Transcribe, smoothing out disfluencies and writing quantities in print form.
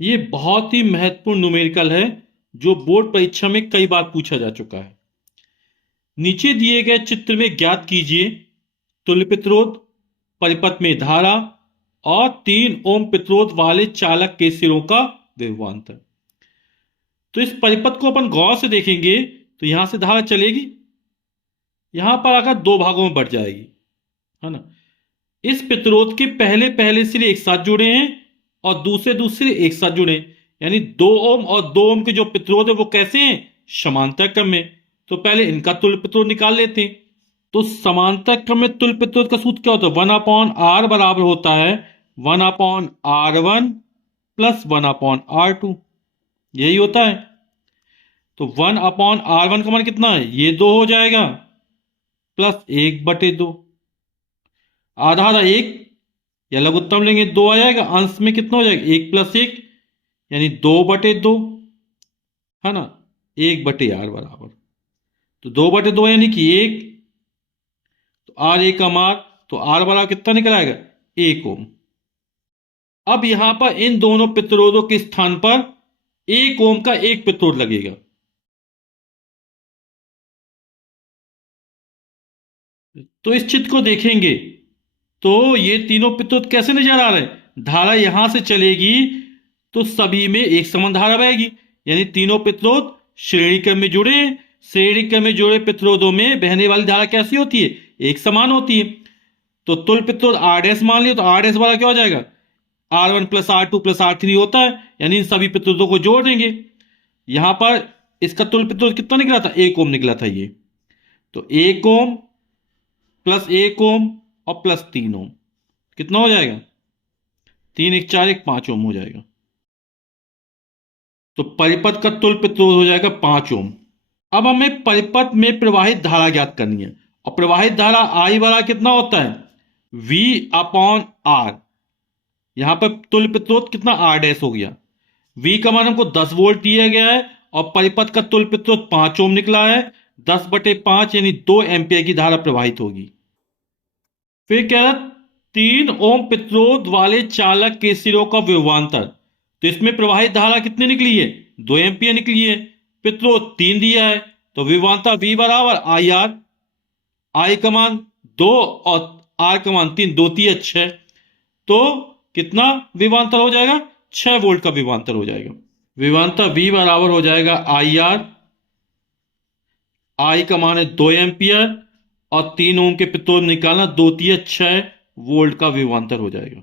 ये बहुत ही महत्वपूर्ण न्यूमेरिकल है जो बोर्ड परीक्षा में कई बार पूछा जा चुका है। नीचे दिए गए चित्र में ज्ञात कीजिए तुल्य प्रतिरोध, परिपथ में धारा और 3 ओम प्रतिरोध वाले चालक के सिरों का विभवांतर। तो इस परिपथ को अपन गौर से देखेंगे तो यहां से धारा चलेगी, यहां पर आकर दो भागों में बढ़ जाएगी, है ना। इस प्रतिरोध के पहले पहले सिरे एक साथ जुड़े हैं और दूसरे दूसरे एक साथ जुड़े हैं। यानी 2 ओम और 2 ओम के जो प्रतिरोध है वो कैसे हैं, समांतर क्रम में। तो पहले इनका तुल्य प्रतिरोध निकाल लेते हैं। तो समांतर क्रम में तुल्य प्रतिरोध का सूत्र क्या होता है, 1/r बराबर होता है 1/r1 प्लस 1/r2। यही होता है। तो 1/r1 का मान कितना है, ये 2 हो जाएगा, प्लस 1/2। आधा आधा एक, या लघुत्तम लेंगे 2 आ जाएगा, अंश में कितना हो जाएगा 1 प्लस 1, यानी 2/2, है ना। 1/r बराबर, तो 2/2 यानी कि 1। तो आर एक का मार, तो आर बराबर कितना निकल आएगा, 1 ओम। अब यहां पर इन दोनों प्रतिरोधों के स्थान पर 1 ओम का एक प्रतिरोध लगेगा। तो इस चित्र को देखेंगे तो ये तीनों प्रतिरोध कैसे नजर आ रहे हैं, धारा यहां से चलेगी तो सभी में एक समान धारा बहेगी। यानी तीनों प्रतिरोध श्रेणी क्रम में जुड़े हैं। श्रेणी क्रम में जुड़े प्रतिरोधों में बहने वाली धारा कैसी होती है, एक समान होती है। तो तुल्य प्रतिरोध आर डैश मान लिया, तो आर डैश वाला क्या हो जाएगा, R1 plus R2 plus R3 होता है। यानी इन सभी प्रतिरोधों को जोड़ देंगे। यहां पर इसका तुल्य प्रतिरोध कितना निकला था, 1 ओम निकला था ये। तो 1 ओम प्लस 1 ओम और प्लस 3 ओम कितना हो जाएगा, 3 1 4 1 5 ओम हो जाएगा। तो परिपथ का तुल्य प्रतिरोध हो जाएगा 5 ओम। अब हमें परिपथ में प्रवाहित धारा ज्ञात करनी है। और प्रवाहित धारा आई वाला कितना होता है, V/R। यहां पर तुल्य प्रतिरोध कितना, R डैश हो गया। V का मान हमको 10 वोल्ट दिया गया है और परिपथ का तुल्य प्रतिरोध 5 ओम निकला है। 10/5 यानी 2 एम्पियर की धारा प्रवाहित होगी। फिर कह रहा 3 ओम प्रतिरोध वाले चालक के सिरों का विभवांतर। तो इसमें प्रवाहित धारा कितनी निकली है, 2 एम्पियर निकली है। प्रतिरोध 3 दिया है, तो विभवांतर V बराबर IR। आई का मान 2 और R का मान 3, 2 3 6। तो कितना विभवांतर हो जाएगा, 6 वोल्ट का विभवांतर हो जाएगा। विभवांतर V बराबर हो जाएगा IR। आई का मान है 2 एम्पियर और 3 ओम के प्रतिरोध निकालना, 2 3 6 वोल्ट का विभवांतर हो जाएगा।